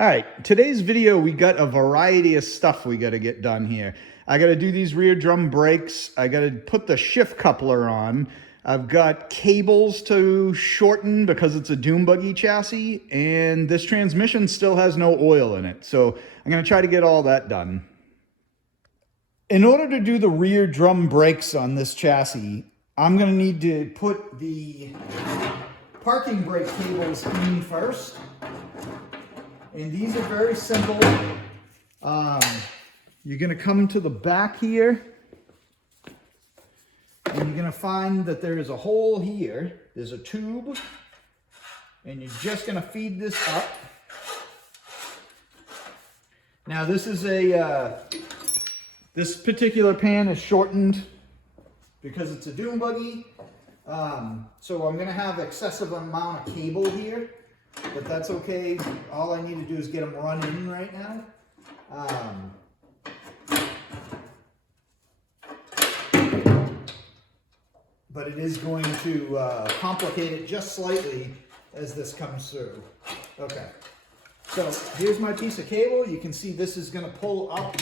All right, today's video, we got a variety of stuff we got to get done here. I got to do these rear drum brakes. I got to put the shift coupler on. I've got cables to shorten because it's a Dune buggy chassis, and this transmission still has no oil in it. So I'm going to try to get all that done. In order to do the rear drum brakes on this chassis, I'm going to need to put the parking brake cables in first. And these are very simple. You're going to come to the back here, and you're going to find that there is a hole here. There's a tube, and you're just going to feed this up. Now this is this particular pan is shortened because it's a Dune buggy. So I'm going to have excessive amount of cable here. But that's okay. All I need to do is get them run in right now. But it is going to complicate it just slightly as this comes through. Okay. So here's my piece of cable. You can see this is going to pull up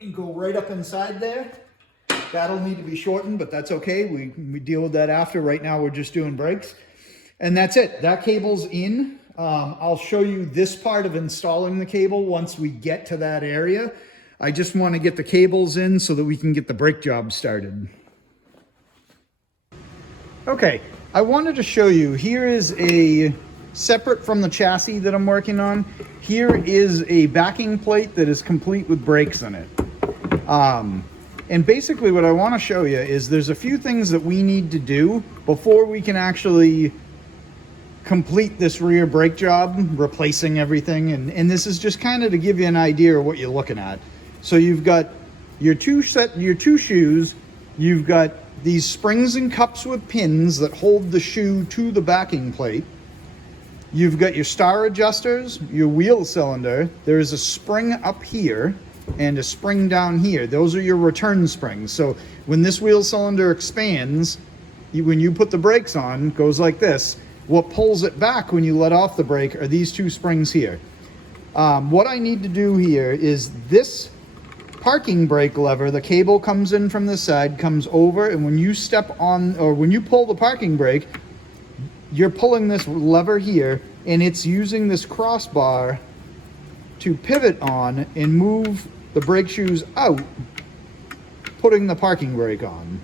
and go right up inside there. That'll need to be shortened, but that's okay. We deal with that after. Right now we're just doing brakes. And that's it. That cable's in. I'll show you this part of installing the cable once we get to that area. I just want to get the cables in so that we can get the brake job started. Okay, I wanted to show you, here is a, separate from the chassis that I'm working on, here is a backing plate that is complete with brakes in it. And basically what I want to show you is there's a few things that we need to do before we can actually complete this rear brake job, replacing everything. And this is just kind of to give you an idea of what you're looking at. So you've got your two shoes, you've got these springs and cups with pins that hold the shoe to the backing plate. You've got your star adjusters, your wheel cylinder. There is a spring up here and a spring down here. Those are your return springs. So when this wheel cylinder expands, when you put the brakes on, it goes like this. What pulls it back when you let off the brake are these two springs here. What I need to do here is this parking brake lever, the cable comes in from this side, comes over, and when you step on, or when you pull the parking brake, you're pulling this lever here, and it's using this crossbar to pivot on and move the brake shoes out, putting the parking brake on.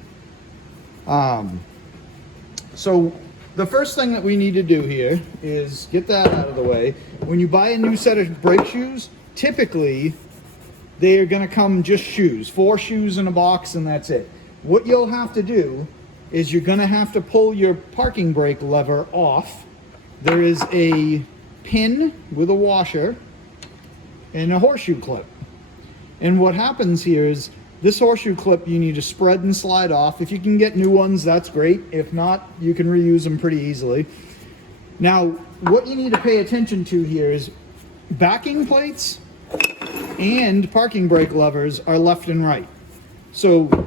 So the first thing that we need to do here is get that out of the way. When you buy a new set of brake shoes, typically they are going to come just shoes, 4 shoes in a box, and that's it. What you'll have to do is you're going to have to pull your parking brake lever off. There is a pin with a washer and a horseshoe clip. And what happens here is this horseshoe clip you need to spread and slide off. If you can get new ones, that's great. If not, you can reuse them pretty easily. Now, what you need to pay attention to here is backing plates and parking brake levers are left and right. So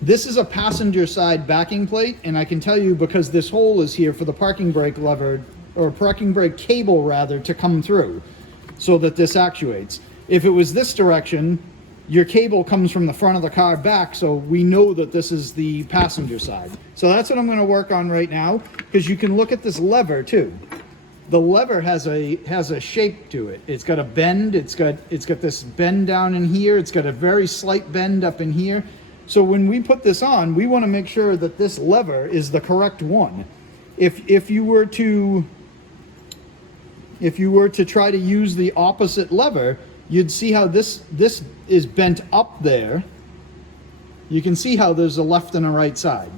this is a passenger side backing plate, and I can tell you because this hole is here for the parking brake lever, or parking brake cable rather, to come through so that this actuates. If it was this direction, your cable comes from the front of the car back, so we know that this is the passenger side. So that's what I'm going to work on right now, because you can look at this lever too. The lever has a shape to it. It's got a bend. It's got this bend down in here. It's got a very slight bend up in here. So when we put this on, we want to make sure that this lever is the correct one. If you were to try to use the opposite lever, you'd see how this is bent up there. You can see how there's a left and a right side.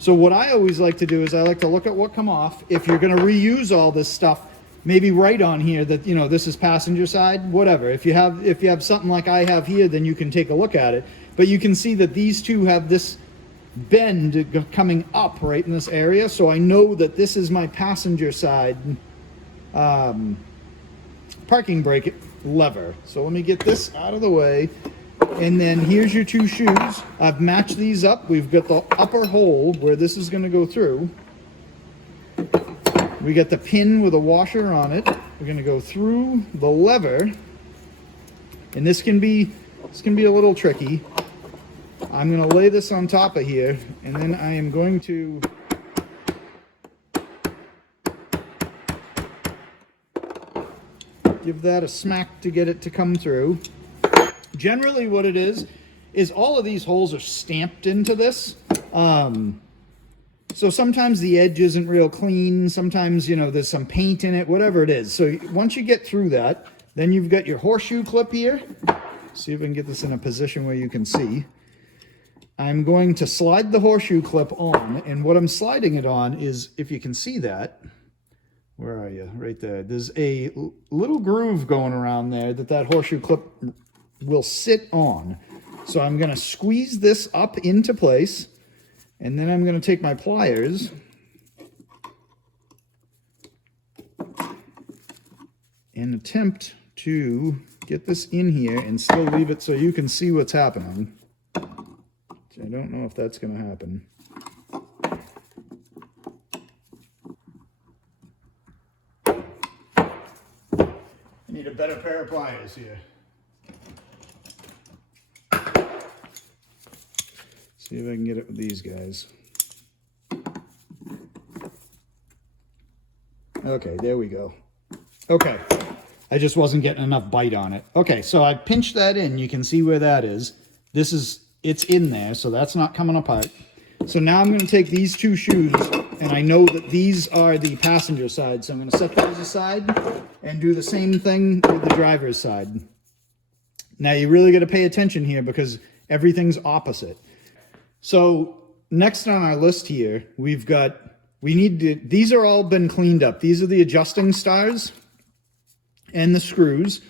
So what I always like to do is I like to look at what come off. If you're going to reuse all this stuff, maybe write on here that, you know, this is passenger side, whatever. If you have something like I have here, then you can take a look at it. But you can see that these two have this bend coming up right in this area. So I know that this is my passenger side parking brake lever. So let me get this out of the way. And then here's your two shoes. I've matched these up. We've got the upper hole where this is going to go through. We got the pin with a washer on it. We're gonna go through the lever, and this can be a little tricky. I'm gonna lay this on top of here, and then I am going to give that a smack to get it to come through. Generally what it is all of these holes are stamped into this. So sometimes the edge isn't real clean. Sometimes, you know, there's some paint in it, whatever it is. So once you get through that, then you've got your horseshoe clip here. See if I can get this in a position where you can see. I'm going to slide the horseshoe clip on, and what I'm sliding it on is, if you can see that, where are you? Right there. There's a little groove going around there that horseshoe clip will sit on. So I'm going to squeeze this up into place, and then I'm going to take my pliers and attempt to get this in here and still leave it so you can see what's happening. I don't know if that's going to happen. I need a better pair of pliers here. See if I can get it with these guys. Okay, there we go. Okay, I just wasn't getting enough bite on it. Okay, so I pinched that in. You can see where that is. It's in there, so that's not coming apart. So now I'm going to take these two shoes, and I know that these are the passenger side, so I'm going to set those aside and do the same thing with the driver's side. Now you really got to pay attention here because everything's opposite. So next on our list here, these are all been cleaned up. These are the adjusting stars and the screws.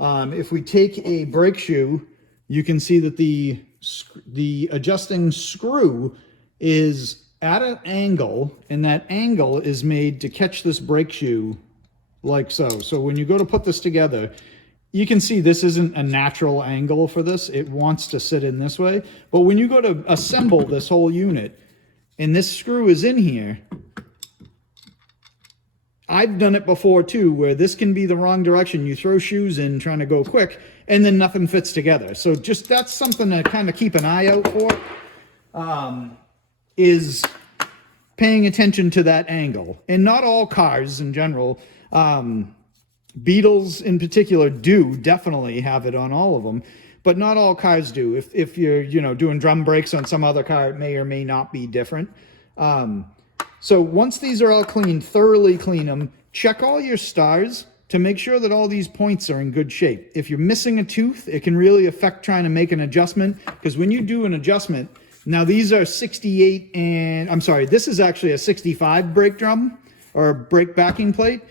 If we take a brake shoe, you can see that the adjusting screw is at an angle, and that angle is made to catch this brake shoe like so. So when you go to put this together, you can see this isn't a natural angle for this. It wants to sit in this way. But when you go to assemble this whole unit, and this screw is in here, I've done it before too, where this can be the wrong direction. You throw shoes in trying to go quick, and then nothing fits together. So just that's something to kind of keep an eye out for, is paying attention to that angle. And not all cars in general, Beetles in particular do definitely have it on all of them, but not all cars do. If you're, you know, doing drum brakes on some other car, it may or may not be different. So once these are all cleaned, thoroughly clean them, check all your stars to make sure that all these points are in good shape. If you're missing a tooth, it can really affect trying to make an adjustment, because when you do an adjustment, now these are 68 and, I'm sorry, this is actually a 65 brake drum or brake backing plate.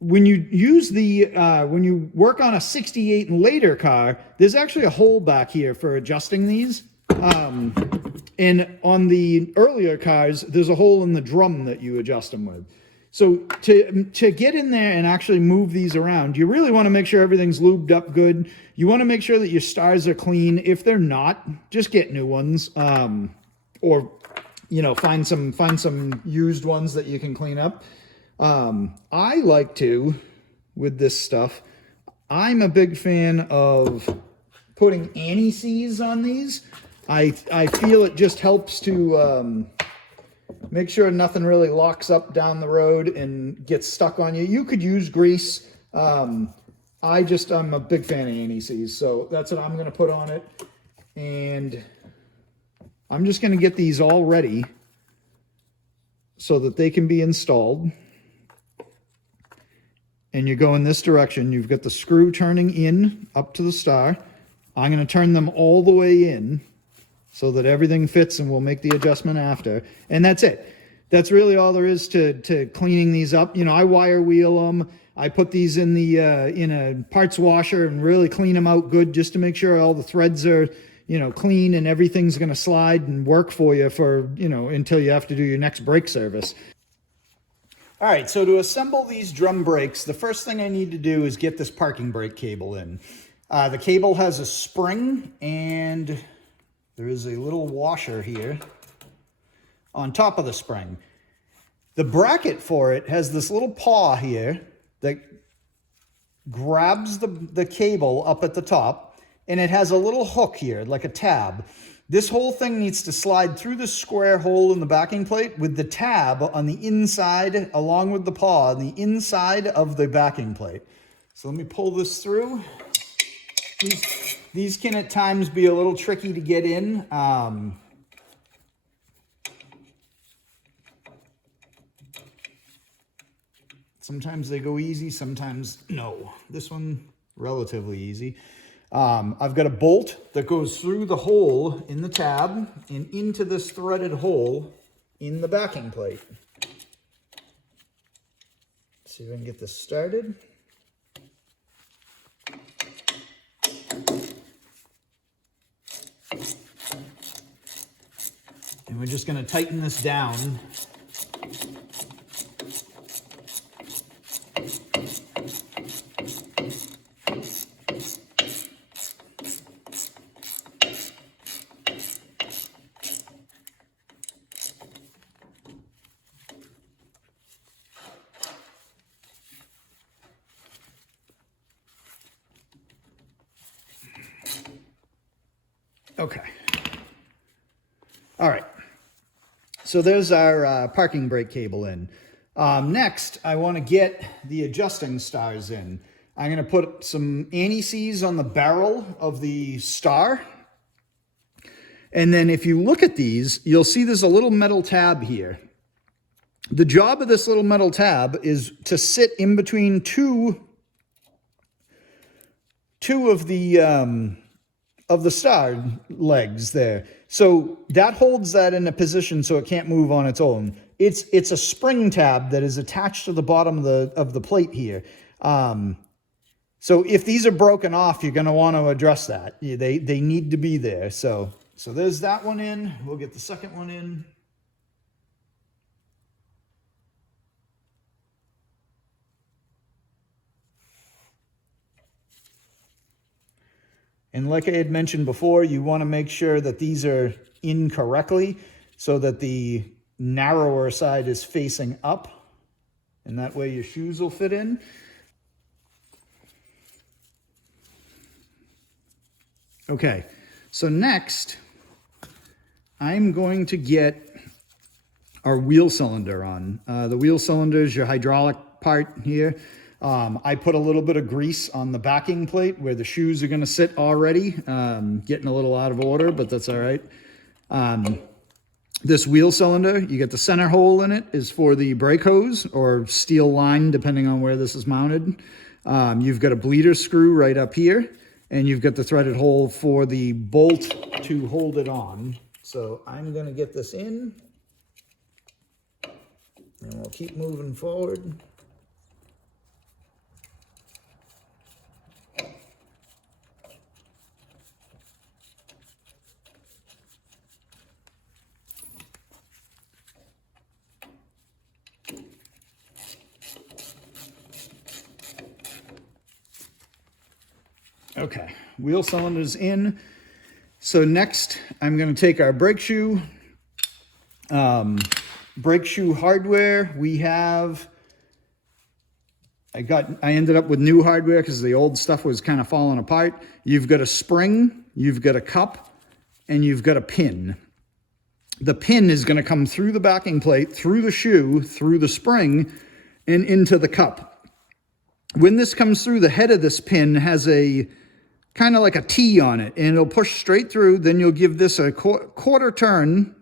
When you use when you work on a 68 and later car, there's actually a hole back here for adjusting these. And on the earlier cars, there's a hole in the drum that you adjust them with. So to get in there and actually move these around, you really want to make sure everything's lubed up good. You want to make sure that your stars are clean. If they're not, just get new ones, or, you know, find some used ones that you can clean up. I like to, with this stuff, I'm a big fan of putting anti-seize on these. I feel it just helps to make sure nothing really locks up down the road and gets stuck on you. You could use grease. I'm a big fan of anti-seize, so that's what I'm going to put on it. And I'm just going to get these all ready so that they can be installed. And you go in this direction. You've got the screw turning in up to the star. I'm going to turn them all the way in so that everything fits, and we'll make the adjustment after. And that's it. That's really all there is to cleaning these up. You know, I wire wheel them. I put these in in a parts washer and really clean them out good, just to make sure all the threads are, you know, clean and everything's going to slide and work for you for, you know, until you have to do your next brake service. All right, so to assemble these drum brakes, the first thing I need to do is get this parking brake cable in. The cable has a spring, and there is a little washer here on top of the spring. The bracket for it has this little paw here that grabs the cable up at the top, and it has a little hook here, like a tab. This whole thing needs to slide through the square hole in the backing plate with the tab on the inside, along with the paw on the inside of the backing plate. So let me pull this through. These can at times be a little tricky to get in. Sometimes they go easy, sometimes no. This one, relatively easy. I've got a bolt that goes through the hole in the tab and into this threaded hole in the backing plate. See if I can get this started. And we're just going to tighten this down. Okay. All right. So there's our parking brake cable in. Next, I want to get the adjusting stars in. I'm going to put some anti-seize on the barrel of the star. And then if you look at these, you'll see there's a little metal tab here. The job of this little metal tab is to sit in between two of the star legs there. So that holds that in a position so it can't move on its own. It's a spring tab that is attached to the bottom of the plate here. So if these are broken off, you're going to want to address that. They need to be there. So there's that one in. We'll get the second one in. And like I had mentioned before, you want to make sure that these are in correctly so that the narrower side is facing up. And that way your shoes will fit in. Okay, so next, I'm going to get our wheel cylinder on. The wheel cylinder is your hydraulic part here. I put a little bit of grease on the backing plate where the shoes are going to sit already. Getting a little out of order, but that's all right. This wheel cylinder, you get the center hole in it, is for the brake hose or steel line, depending on where this is mounted. You've got a bleeder screw right up here, and you've got the threaded hole for the bolt to hold it on. So I'm going to get this in, and we'll keep moving forward. Okay, wheel cylinders in. So next, I'm going to take our brake shoe. Brake shoe hardware, we have, I ended up with new hardware because the old stuff was kind of falling apart. You've got a spring, you've got a cup, and you've got a pin. The pin is going to come through the backing plate, through the shoe, through the spring, and into the cup. When this comes through, the head of this pin has a kind of like a T on it, and it'll push straight through. Then you'll give this a quarter turn,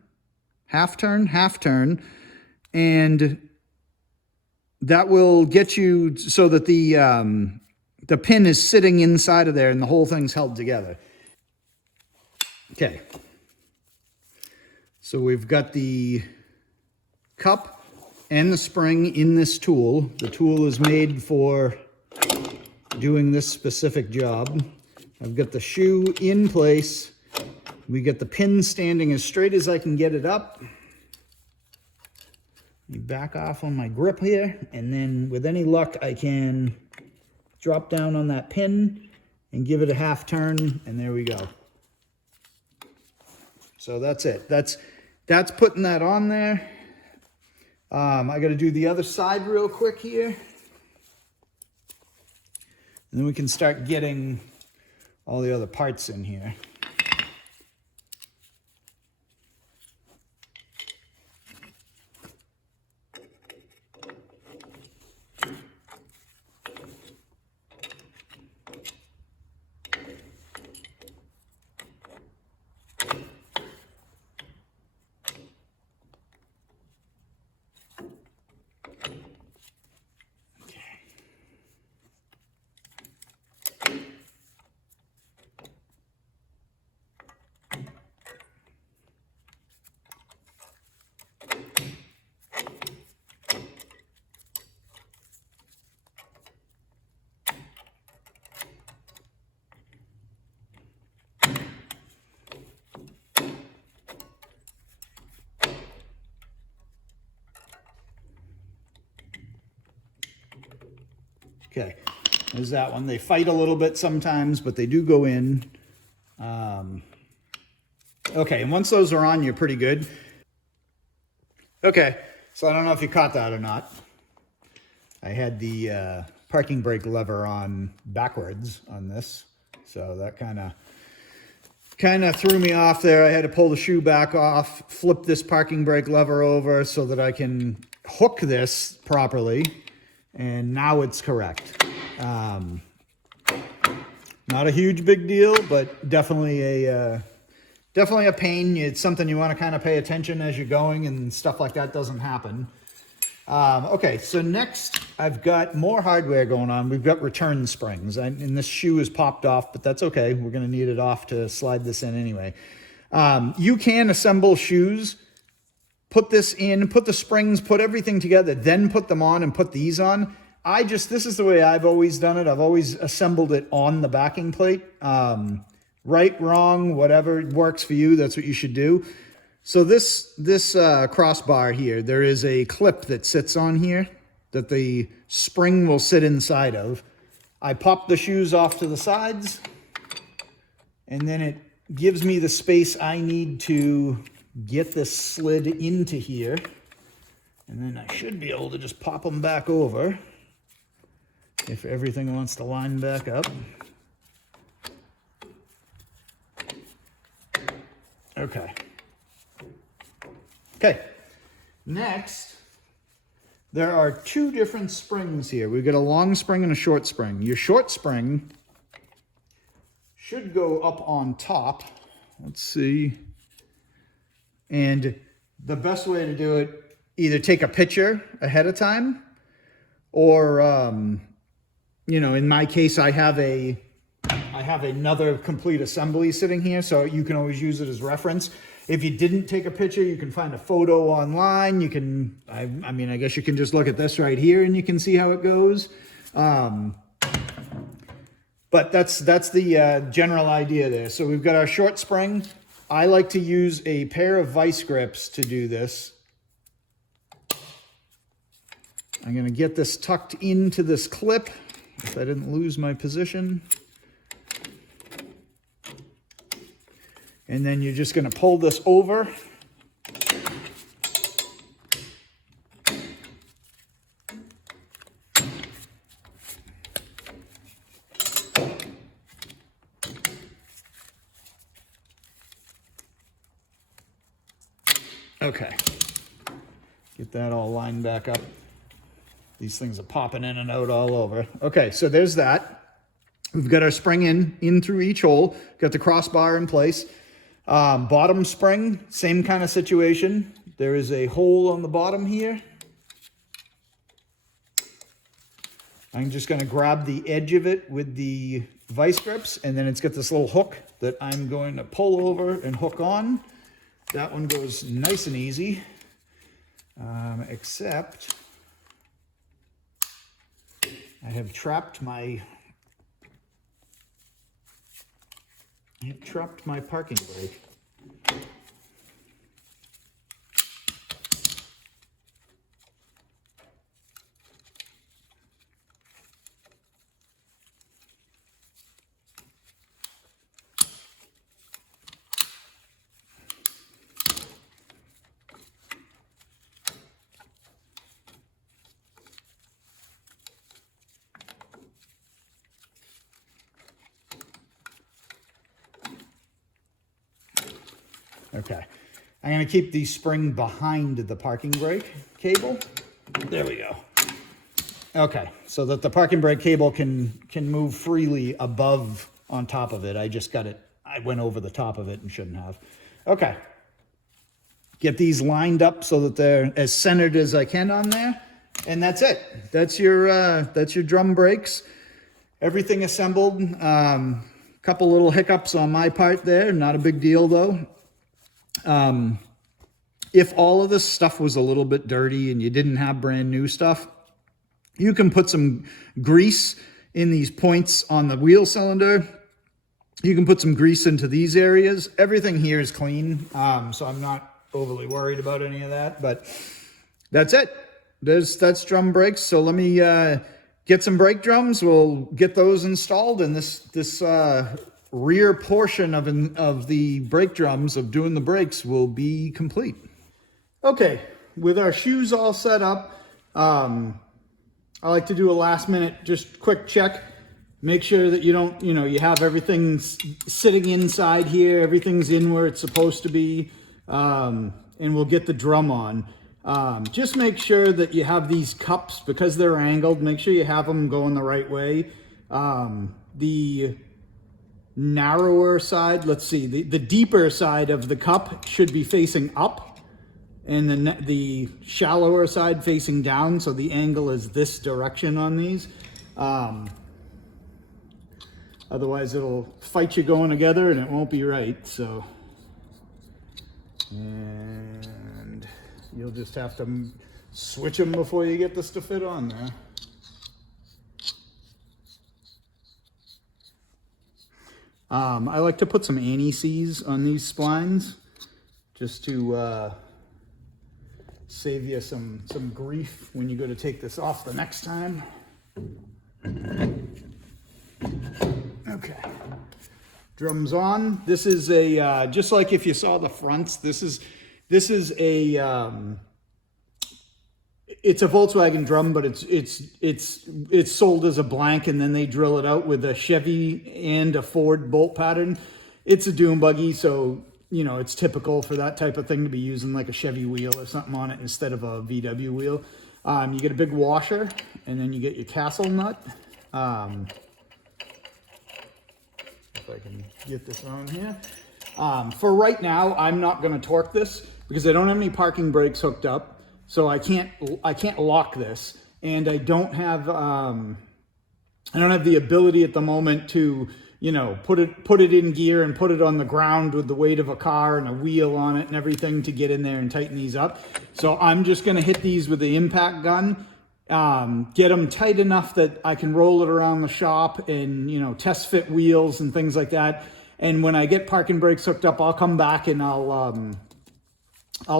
half turn, and that will get you so that the pin is sitting inside of there and the whole thing's held together. Okay. So we've got the cup and the spring in this tool. The tool is made for doing this specific job. I've got the shoe in place. We get the pin standing as straight as I can get it up. You back off on my grip here, and then with any luck, I can drop down on that pin and give it a half turn, and there we go. So that's it. That's putting that on there. I got to do the other side real quick here. And then we can start getting all the other parts in here. Okay, there's that one. They fight a little bit sometimes, but they do go in. Okay, and once those are on, you're pretty good. Okay, so I don't know if you caught that or not. I had the parking brake lever on backwards on this, so that kind of threw me off there. I had to pull the shoe back off, flip this parking brake lever over so that I can hook this properly, and now it's correct. Not a huge big deal, but definitely a pain. It's something you want to kind of pay attention as you're going, and stuff like that doesn't happen. Okay, so next I've got more hardware going on. We've got return springs, and this shoe is popped off, but that's okay. We're going to need it off to slide this in anyway. You can assemble shoes, put this in, put the springs, put everything together, then put them on and put these on. This is the way I've always done it. I've always assembled it on the backing plate. Right, wrong, whatever works for you, that's what you should do. So this crossbar here, there is a clip that sits on here that the spring will sit inside of. I pop the shoes off to the sides, and then it gives me the space I need to get this slid into here. And then I should be able to just pop them back over if everything wants to line back up. Okay. Okay, next, there are two different springs here. We've got a long spring and a short spring. Your short spring should go up on top. Let's see. And the best way to do it, either take a picture ahead of time, or, in my case, I have another complete assembly sitting here, so you can always use it as reference. If you didn't take a picture, you can find a photo online. You can, I guess you can just look at this right here and you can see how it goes. But that's the general idea there. So we've got our short spring. I like to use a pair of vice grips to do this. I'm going to get this tucked into this clip if I didn't lose my position. And then you're just going to pull this over. Okay. Get that all lined back up. These things are popping in and out all over. Okay, so there's that. We've got our spring in through each hole. Got the crossbar in place. Bottom spring, same kind of situation. There is a hole on the bottom here. I'm just going to grab the edge of it with the vice grips, and then it's got this little hook that I'm going to pull over and hook on. That one goes nice and easy, except I have trapped my parking brake. Okay. I'm going to keep the spring behind the parking brake cable. There we go. Okay, so that the parking brake cable can move freely above on top of it. I just got it, I went over the top of it and shouldn't have. Okay. Get these lined up so that they're as centered as I can on there. And that's it. That's your drum brakes. Everything assembled. Couple little hiccups on my part there. Not a big deal though. If all of this stuff was a little bit dirty and you didn't have brand new stuff, you can put some grease in these points on the wheel cylinder. You can put some grease into these areas. Everything here is clean, so I'm not overly worried about any of that, but that's it. That's drum brakes. So let me get some brake drums. We'll get those installed, and this rear portion of the brake drums of doing the brakes will be complete. Okay, with our shoes all set up, I like to do a last minute, just quick check. Make sure that you don't, you have everything sitting inside here, everything's in where it's supposed to be, and we'll get the drum on. Just make sure that you have these cups, because they're angled, make sure you have them going the right way. The narrower side, let's see, the deeper side of the cup should be facing up, and the shallower side facing down, so the angle is this direction on these. Otherwise it'll fight you going together and it won't be right. So, and you'll just have to switch them before you get this to fit on there. I like to put some anti-seize on these splines just to save you some grief when you go to take this off the next time. Okay, drums on. This is a just like if you saw the fronts. This is a it's a Volkswagen drum, but it's sold as a blank, and then they drill it out with a Chevy and a Ford bolt pattern. It's a Dune buggy, so it's typical for that type of thing to be using like a Chevy wheel or something on it instead of a VW wheel. You get a big washer, and then you get your castle nut. If I can get this on here. For right now, I'm not going to torque this because I don't have any parking brakes hooked up, so I can't lock this, and I don't have the ability at the moment to put it in gear and put it on the ground with the weight of a car and a wheel on it and everything to get in there and tighten these up. So I'm just going to hit these with the impact gun, get them tight enough that I can roll it around the shop and, test fit wheels and things like that. And when I get parking brakes hooked up, I'll come back and I'll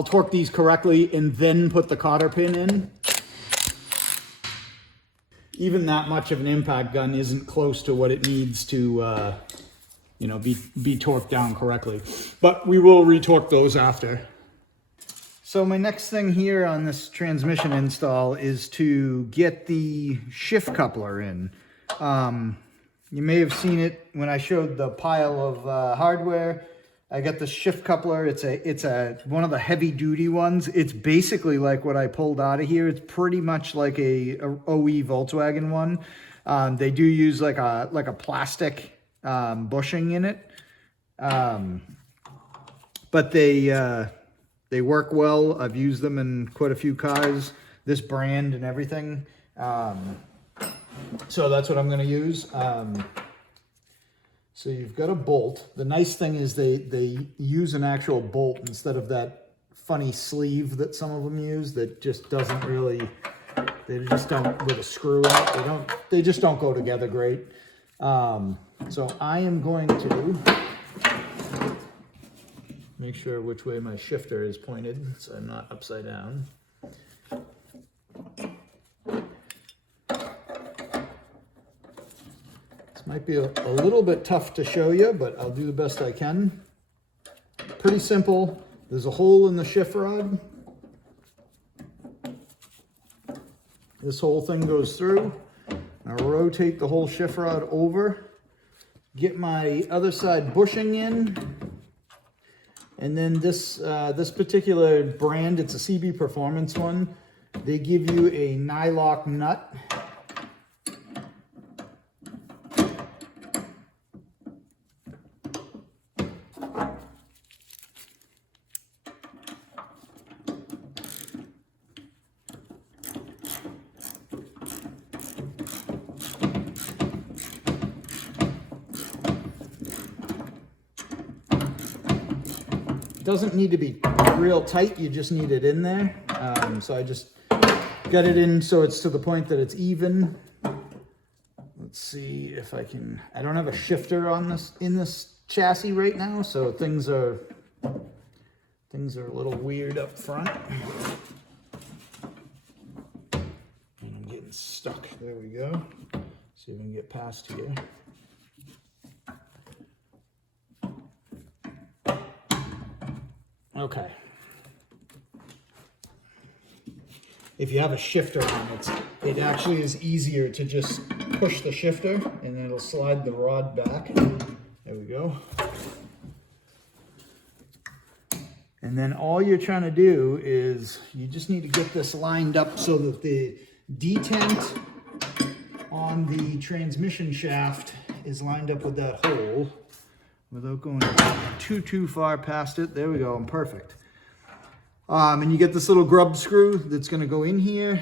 torque these correctly and then put the cotter pin in. Even that much of an impact gun isn't close to what it needs to, be torqued down correctly. But we will retorque those after. So my next thing here on this transmission install is to get the shift coupler in. You may have seen it when I showed the pile of hardware. I got the shift coupler. It's one of the heavy duty ones. It's basically like what I pulled out of here. It's pretty much like a OE Volkswagen one. They do use like a plastic bushing in it, but they work well. I've used them in quite a few cars, this brand and everything. So that's what I'm going to use. So you've got a bolt. The nice thing is they use an actual bolt instead of that funny sleeve that some of them use that just doesn't really, they just don't, with a screw in it, they just don't go together great. So I am going to make sure which way my shifter is pointed so I'm not upside down. Might be a little bit tough to show you, but I'll do the best I can. Pretty simple. There's a hole in the shift rod. This whole thing goes through. I'll rotate the whole shift rod over. Get my other side bushing in. And then this this particular brand, it's a CB Performance one. They give you a nylock nut. Doesn't need to be real tight, you just need it in there. So I just got it in so it's to the point that it's even. Let's see if I can, I don't have a shifter on this, in this chassis right now, so things are a little weird up front. And I'm getting stuck, there we go. See if we can get past here. Okay. If you have a shifter on it actually is easier to just push the shifter and then it'll slide the rod back. There we go. And then all you're trying to do is you just need to get this lined up so that the detent on the transmission shaft is lined up with that hole without going too far past it. There we go, I'm perfect. And you get this little grub screw that's going to go in here.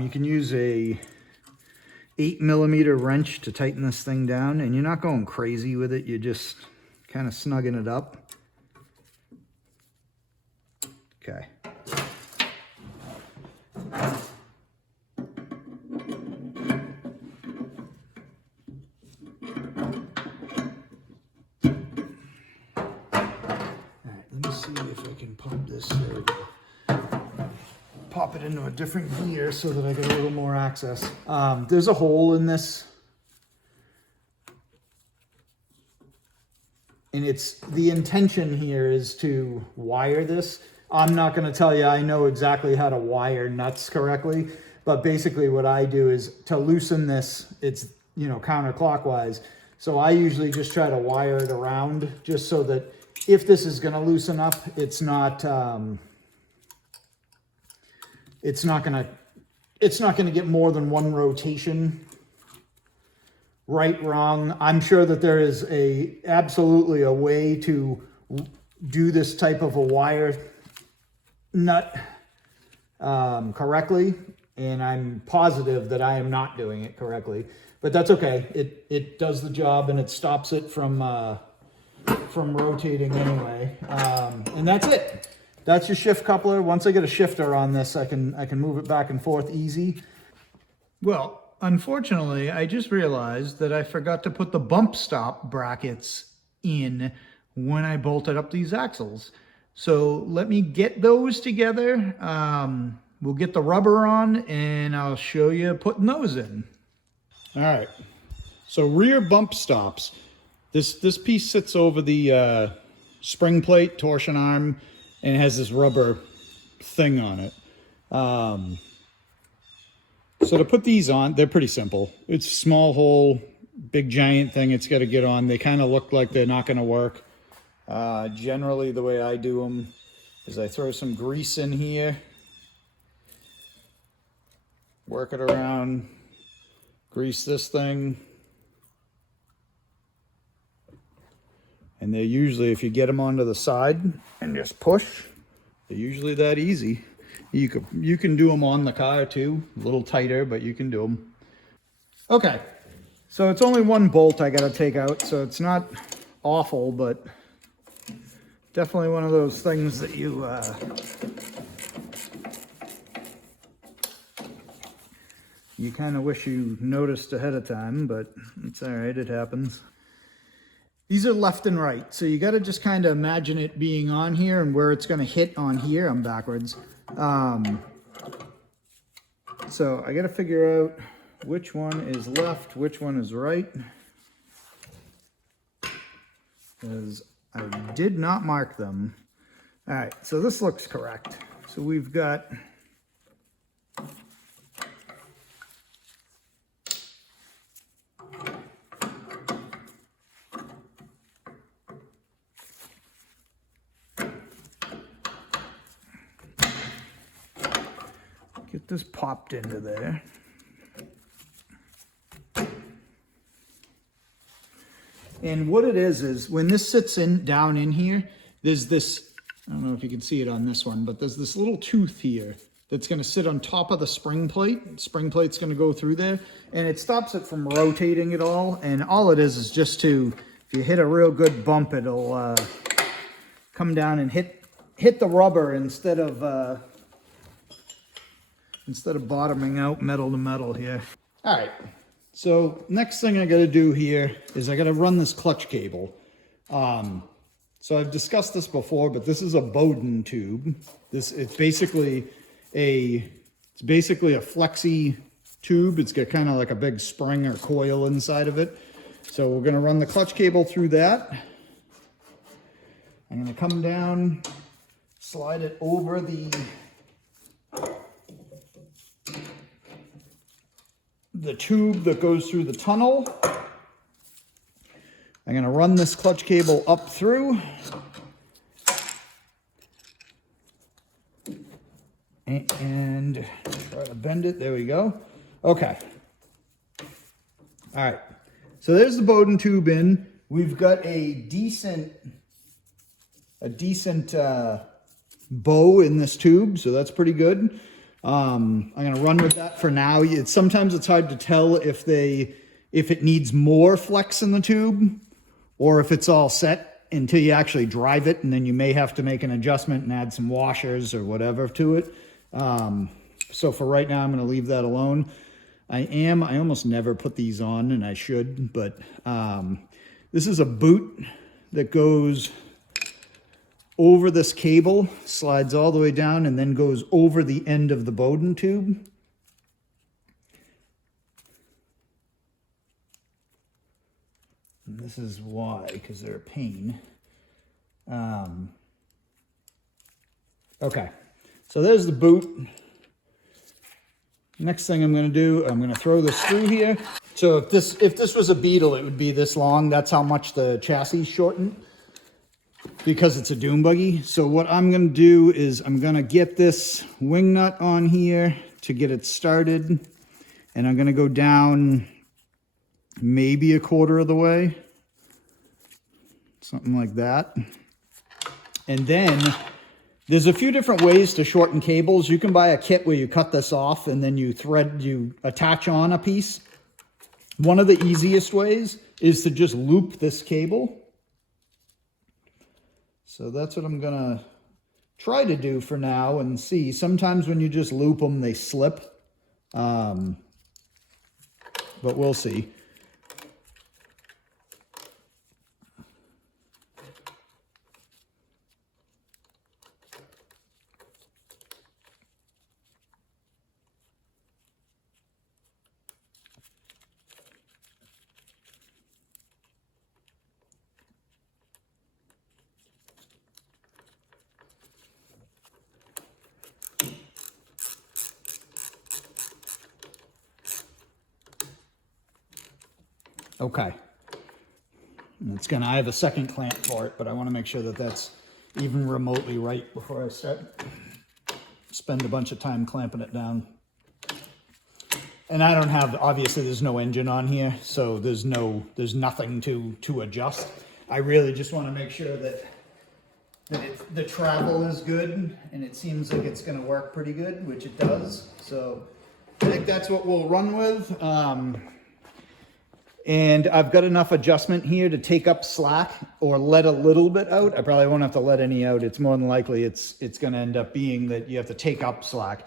You can use a 8mm wrench to tighten this thing down, and you're not going crazy with it, you're just kind of snugging it up. Okay. Alright, let me see if I can pop this there. Pop it into a different gear so that I get a little more access. There's a hole in this. And it's, the intention here is to wire this. I'm not going to tell you I know exactly how to wire nuts correctly, but basically what I do is to loosen this, it's, you know, counterclockwise. So I usually just try to wire it around just so that if this is going to loosen up, it's not going to get more than one rotation. Right, wrong. I'm sure that there is absolutely a way to do this type of a wire nut correctly, and I'm positive that I am not doing it correctly, but that's okay. It does the job and it stops it from rotating anyway. And that's it. That's your shift coupler. Once I get a shifter on this, I can move it back and forth easy. Well, unfortunately, I just realized that I forgot to put the bump stop brackets in when I bolted up these axles. So let me get those together. We'll get the rubber on and I'll show you putting those in. All right, so rear bump stops. This piece sits over the spring plate, torsion arm, and it has this rubber thing on it. So to put these on, they're pretty simple. It's a small hole, big giant thing it's got to get on. They kind of look like they're not going to work. Generally, the way I do them is I throw some grease in here, work it around, grease this thing. And they're usually, if you get them onto the side and just push, they're usually that easy. You can do them on the car too, a little tighter, but you can do them. Okay, so it's only one bolt I got to take out, so it's not awful, but definitely one of those things that you kind of wish you noticed ahead of time, but it's all right, it happens. These are left and right, so you got to just kind of imagine it being on here and where it's going to hit on here. I'm backwards. So I got to figure out which one is left, which one is right. Because I did not mark them. All right, so this looks correct. So we've got get this popped into there. And what it is when this sits down in here, there's this, I don't know if you can see it on this one, but there's this little tooth here that's going to sit on top of the spring plate. Spring plate's going to go through there, and it stops it from rotating at all. And all it is just to, if you hit a real good bump, it'll come down and hit the rubber instead of bottoming out metal to metal here. All right. So next thing I got to do here is I got to run this clutch cable. So I've discussed this before, but this is a Bowden tube. It's basically a flexi tube. It's got kind of like a big spring or coil inside of it. So we're going to run the clutch cable through that. I'm going to come down, slide it over the tube that goes through the tunnel. I'm going to run this clutch cable up through. And try to bend it. There we go. Okay. All right. So there's the Bowden tube in. We've got a decent bow in this tube, so that's pretty good. I'm going to run with that for now. Sometimes it's hard to tell if it needs more flex in the tube or if it's all set until you actually drive it, and then you may have to make an adjustment and add some washers or whatever to it. So for right now, I'm going to leave that alone. I almost never put these on, and I should, but this is a boot that goes over this cable, slides all the way down, and then goes over the end of the Bowden tube. And this is why, because they're a pain. Okay, so there's the boot. Next thing I'm going to do, I'm going to throw this through here. So if this was a Beetle, it would be this long. That's how much the chassis shortened, because it's a Dune buggy. So what I'm going to do is I'm going to get this wing nut on here to get it started. And I'm going to go down maybe a quarter of the way. Something like that. And then there's a few different ways to shorten cables. You can buy a kit where you cut this off and then you attach on a piece. One of the easiest ways is to just loop this cable. So that's what I'm going to try to do for now and see. Sometimes when you just loop them, they slip. But we'll see. Okay. And I have a second clamp for it, but I want to make sure that that's even remotely right before I spend a bunch of time clamping it down. And I don't have, obviously there's no engine on here, so there's nothing to adjust. I really just want to make sure that the travel is good, and it seems like it's going to work pretty good, which it does. So I think that's what we'll run with. And I've got enough adjustment here to take up slack or let a little bit out. I probably won't have to let any out. It's more than likely it's going to end up being that you have to take up slack.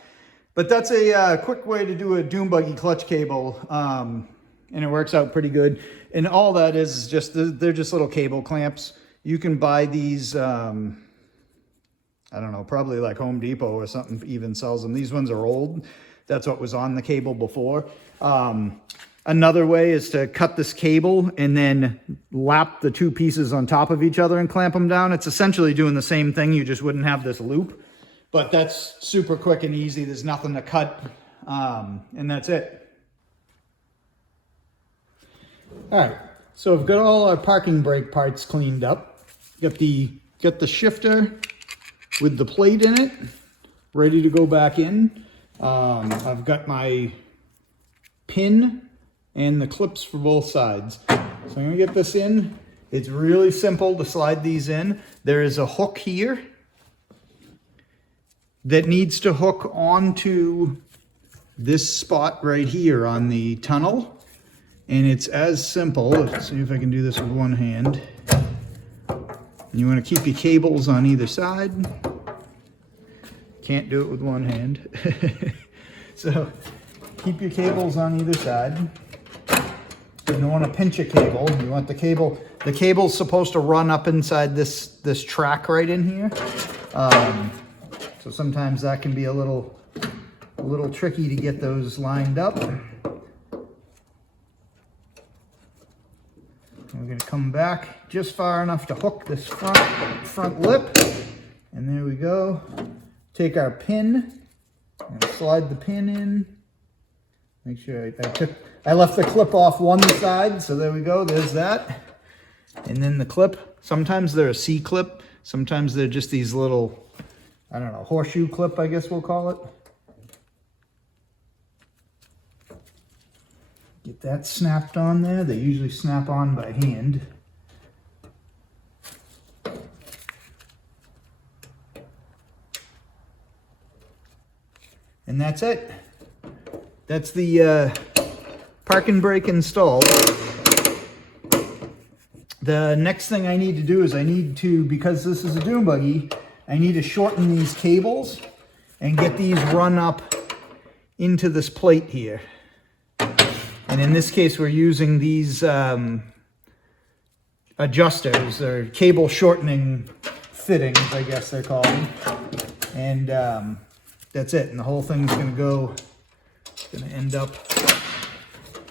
But that's a quick way to do a Dune buggy clutch cable, and it works out pretty good. And all that is just, they're just little cable clamps. You can buy these, I don't know, probably like Home Depot or something even sells them. These ones are old. That's what was on the cable before. Another way is to cut this cable and then lap the two pieces on top of each other and clamp them down. It's essentially doing the same thing, you just wouldn't have this loop. But that's super quick and easy. There's nothing to cut, and that's it. All right, so I've got all our parking brake parts cleaned up. Got the shifter with the plate in it, ready to go back in. I've got my pin and the clips for both sides. So I'm gonna get this in. It's really simple to slide these in. There is a hook here that needs to hook onto this spot right here on the tunnel. And it's as simple. Let's see if I can do this with one hand. And you want to keep your cables on either side. Can't do it with one hand. So keep your cables on either side. You don't want to pinch a cable. You want the cable's supposed to run up inside this track right in here. So sometimes that can be a little tricky to get those lined up. We're going to come back just far enough to hook this front lip. And there we go. Take our pin and slide the pin in. Make sure I left the clip off one side, so there we go, there's that. And then the clip, sometimes they're a C-clip, sometimes they're just these little, I don't know, horseshoe clip, I guess we'll call it. Get that snapped on there. They usually snap on by hand. And that's it. That's the parking brake installed. The next thing I need to do is because this is a Dune buggy, I need to shorten these cables and get these run up into this plate here. And in this case, we're using these adjusters, or cable shortening fittings, I guess they're called. And that's it. And the whole thing's going to end up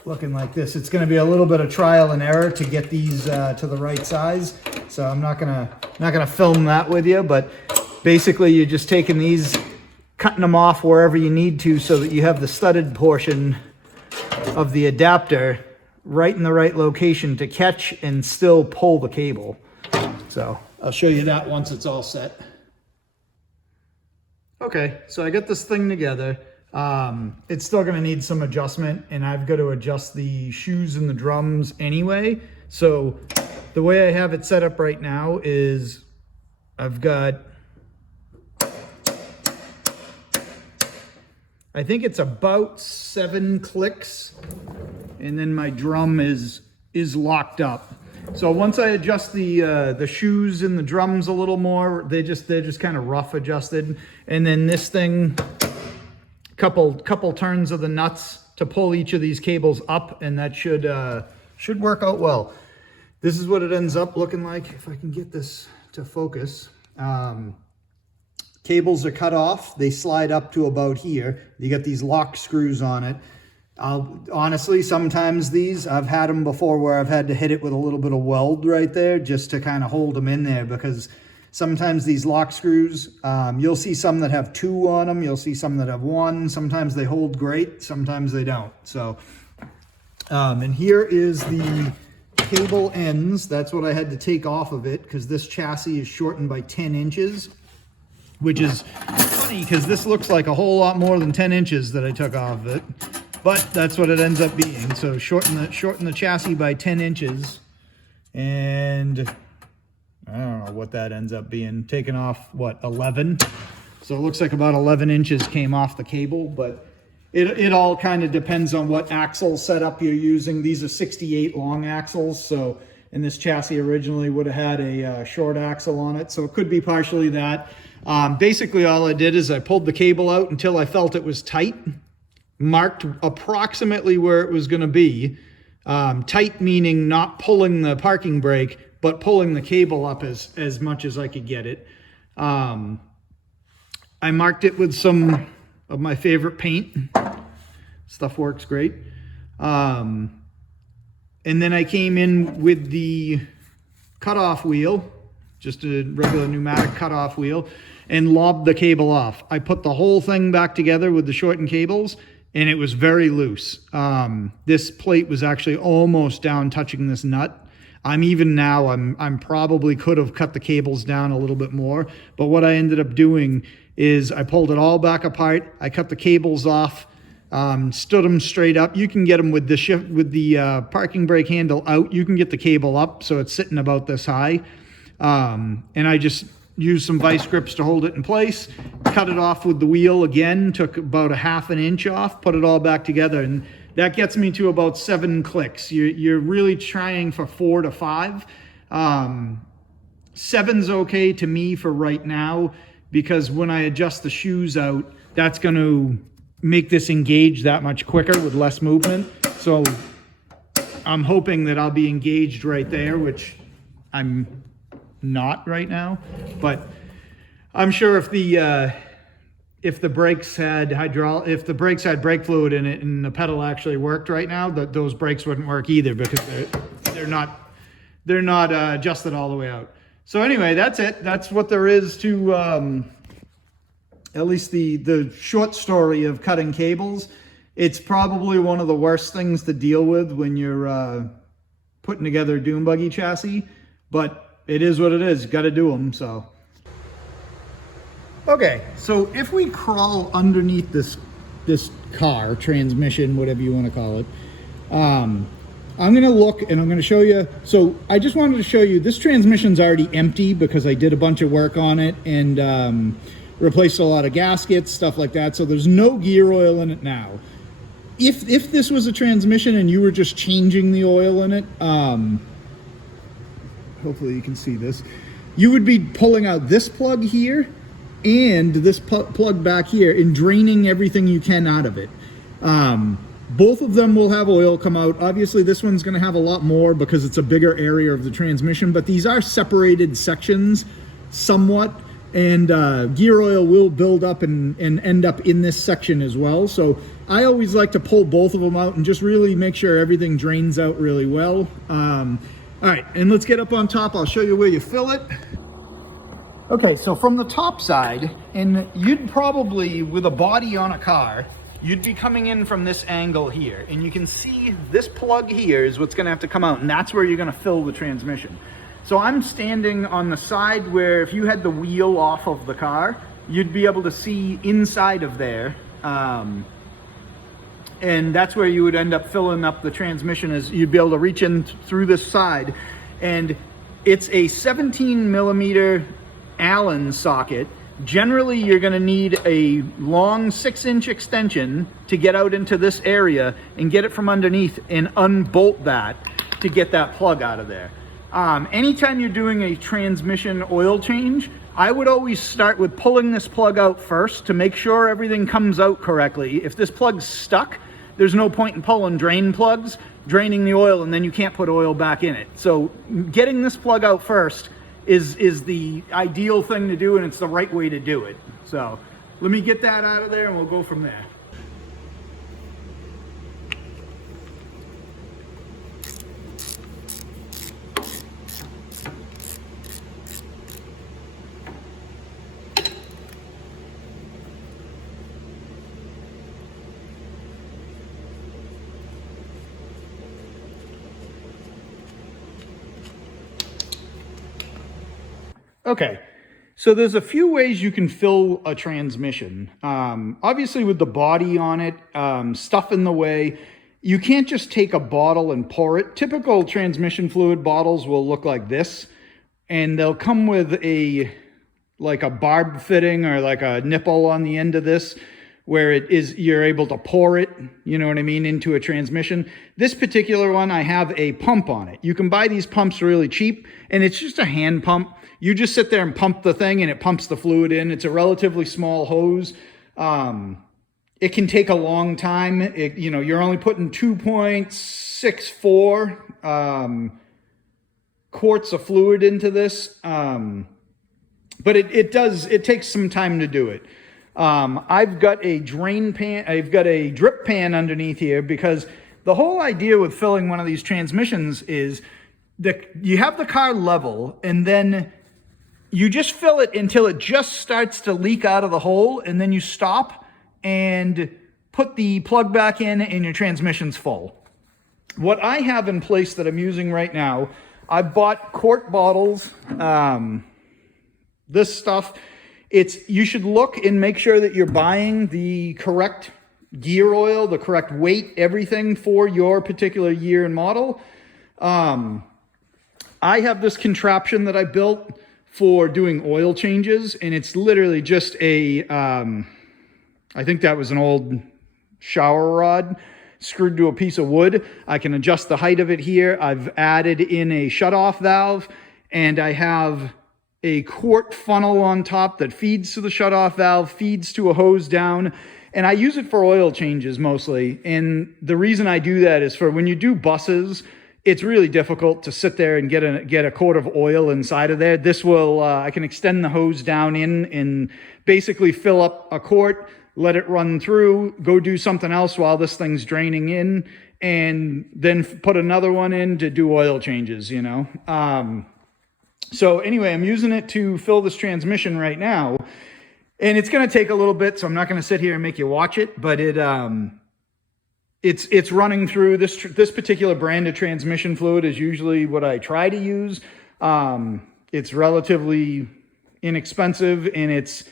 looking like this. It's going to be a little bit of trial and error to get these to the right size. So I'm not gonna film that with you, but basically you're just taking these, cutting them off wherever you need to so that you have the studded portion of the adapter right in the right location to catch and still pull the cable. So I'll show you that once it's all set. Okay, so I got this thing together. It's still gonna need some adjustment, and I've got to adjust the shoes and the drums anyway. So the way I have it set up right now is I've got, I think it's about 7 clicks, and then my drum is locked up. So once I adjust the shoes and the drums a little more, they're just kind of rough adjusted. And then this thing, couple turns of the nuts to pull each of these cables up, and that should work out well. This is what it ends up looking like if I can get this to focus. Cables are cut off. They slide up to about here. You got these lock screws on it. Honestly, sometimes I've had them before where I've had to hit it with a little bit of weld right there just to kind of hold them in there, because sometimes these lock screws, you'll see some that have 2 on them. You'll see some that have 1. Sometimes they hold great. Sometimes they don't. So, and here is the cable ends. That's what I had to take off of it, because this chassis is shortened by 10 inches, which is funny because this looks like a whole lot more than 10 inches that I took off of it, but that's what it ends up being. So shorten the chassis by 10 inches, and I don't know what that ends up being. Taken off, what, 11? So it looks like about 11 inches came off the cable, but it all kind of depends on what axle setup you're using. These are 68 long axles, so, and this chassis originally would have had a short axle on it, so it could be partially that. Basically all I did is I pulled the cable out until I felt it was tight, marked approximately where it was going to be. Tight meaning not pulling the parking brake, but pulling the cable up as much as I could get it. I marked it with some of my favorite paint. Stuff works great. And then I came in with the cutoff wheel, just a regular pneumatic cutoff wheel, and lobbed the cable off. I put the whole thing back together with the shortened cables, and it was very loose. This plate was actually almost down touching this nut. I'm probably could have cut the cables down a little bit more, but what I ended up doing is I pulled it all back apart. I cut the cables off, stood them straight up. You can get them with the parking brake handle out. You can get the cable up so it's sitting about this high. And I just used some vice grips to hold it in place, cut it off with the wheel again, took about a ½ inch off, put it all back together, and that gets me to about 7 clicks. You're really trying for 4 to 5. 7's okay to me for right now, because when I adjust the shoes out, that's going to make this engage that much quicker with less movement. So I'm hoping that I'll be engaged right there, which I'm not right now, but I'm sure if the brakes had brake fluid in it and the pedal actually worked right now, those brakes wouldn't work either, because they're not adjusted all the way out. So anyway, that's it. That's what there is to at least the short story of cutting cables. It's probably one of the worst things to deal with when you're putting together a Dune buggy chassis, but it is what it is. Got to do them. So okay, so if we crawl underneath this car, transmission, whatever you want to call it, I'm going to look and I'm going to show you. So I just wanted to show you, this transmission's already empty because I did a bunch of work on it and replaced a lot of gaskets, stuff like that. So there's no gear oil in it now. If this was a transmission and you were just changing the oil in it, hopefully you can see this, you would be pulling out this plug here and this plug back here and draining everything you can out of it. Both of them will have oil come out. Obviously this one's going to have a lot more because it's a bigger area of the transmission, but these are separated sections somewhat, and gear oil will build up and end up in this section as well. So I always like to pull both of them out and just really make sure everything drains out really well. All right, and let's get up on top. I'll show you where you fill it. Okay, so from the top side, and you'd probably, with a body on a car, you'd be coming in from this angle here, and you can see this plug here is what's gonna have to come out, and that's where you're gonna fill the transmission. So I'm standing on the side where if you had the wheel off of the car, you'd be able to see inside of there. And that's where you would end up filling up the transmission, as you'd be able to reach in through this side. And it's a 17 millimeter Allen socket. Generally, you're gonna need a long 6-inch extension to get out into this area and get it from underneath and unbolt that to get that plug out of there. Anytime you're doing a transmission oil change, I would always start with pulling this plug out first to make sure everything comes out correctly. If this plug's stuck, there's no point in pulling drain plugs, draining the oil, and then you can't put oil back in it. So getting this plug out first is the ideal thing to do, and it's the right way to do it. So let me get that out of there and we'll go from there. Okay, so there's a few ways you can fill a transmission. Obviously with the body on it, stuff in the way, you can't just take a bottle and pour it. Typical transmission fluid bottles will look like this, and they'll come with like a barb fitting or like a nipple on the end of this, where you're able to pour it, you know what I mean, into a transmission. This particular one, I have a pump on it. You can buy these pumps really cheap, and it's just a hand pump. You just sit there and pump the thing, and it pumps the fluid in. It's a relatively small hose. It can take a long time. You're only putting 2.64 quarts of fluid into this, but it takes some time to do it. I've got a drip pan underneath here because The whole idea with filling one of these transmissions is that you have the car level, and then you just fill it until it just starts to leak out of the hole, and then you stop and put the plug back in and your transmission's full. What I have in place that I'm using right now, I've bought quart bottles. This stuff, you should look and make sure that you're buying the correct gear oil, the correct weight, everything for your particular year and model. I have this contraption that I built for doing oil changes, and it's literally just I think that was an old shower rod screwed to a piece of wood. I can adjust the height of it here. I've added in a shutoff valve, and I have a quart funnel on top that feeds to the shutoff valve, feeds to a hose down, and I use it for oil changes mostly. And the reason I do that is for when you do buses, it's really difficult to sit there and get a quart of oil inside of there. This will, I can extend the hose down in and basically fill up a quart, let it run through, go do something else while this thing's draining in, and then put another one in to do oil changes, you know. So anyway, I'm using it to fill this transmission right now, and it's going to take a little bit, so I'm not going to sit here and make you watch it, but it's running through this particular brand of transmission fluid is usually what I try to use. It's relatively inexpensive, and it's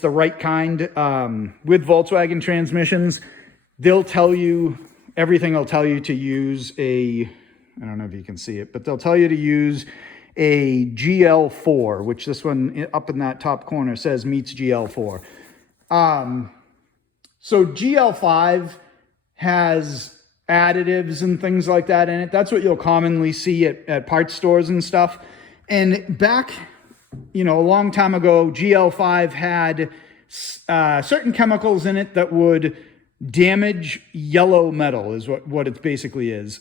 the right kind. With Volkswagen transmissions, they'll tell you, everything will tell you to use I don't know if you can see it, but they'll tell you to use a GL4, which this one up in that top corner says meets GL4. So GL5 has additives and things like that in it. That's what you'll commonly see at parts stores and stuff. And back, a long time ago, GL5 had certain chemicals in it that would damage yellow metal, is what it basically is.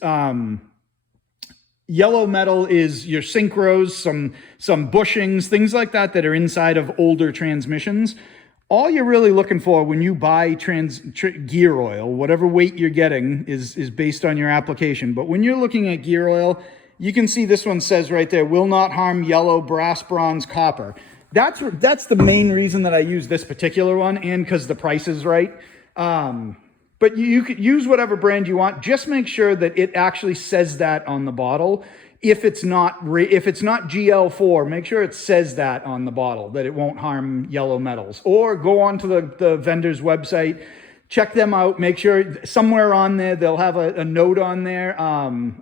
Yellow metal is your synchros, some bushings, things like that are inside of older transmissions. All you're really looking for when you buy gear oil, whatever weight you're getting is based on your application. But when you're looking at gear oil, you can see this one says right there, will not harm yellow, brass, bronze, copper. That's the main reason that I use this particular one, and because the price is right. But you could use whatever brand you want. Just make sure that it actually says that on the bottle. If it's not GL4, make sure it says that on the bottle, that it won't harm yellow metals. Or go onto the vendor's website, check them out, make sure somewhere on there they'll have a note on there.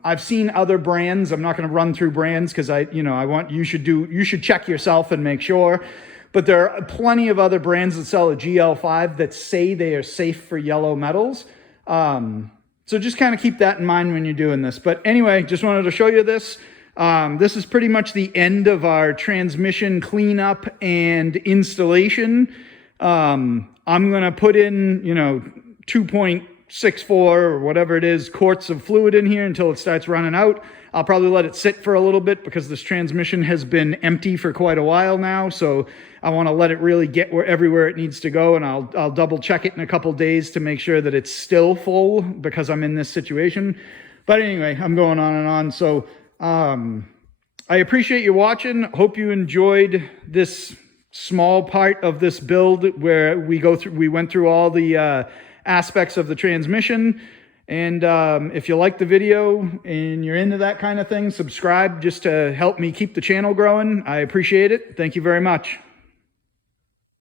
I've seen other brands. I'm not going to run through brands because you should check yourself and make sure. But there are plenty of other brands that sell a GL5 that say they are safe for yellow metals. So just kind of keep that in mind when you're doing this. But anyway, just wanted to show you this. This is pretty much the end of our transmission cleanup and installation. I'm going to put in, 2.64 or whatever it is, quarts of fluid in here until it starts running out. I'll probably let it sit for a little bit because this transmission has been empty for quite a while now. So I want to let it really get everywhere it needs to go. And I'll double check it in a couple days to make sure that it's still full because I'm in this situation. But anyway, I'm going on and on. So I appreciate you watching. Hope you enjoyed this small part of this build where we went through all the aspects of the transmission. And if you like the video and you're into that kind of thing, subscribe just to help me keep the channel growing. I appreciate it. Thank you very much.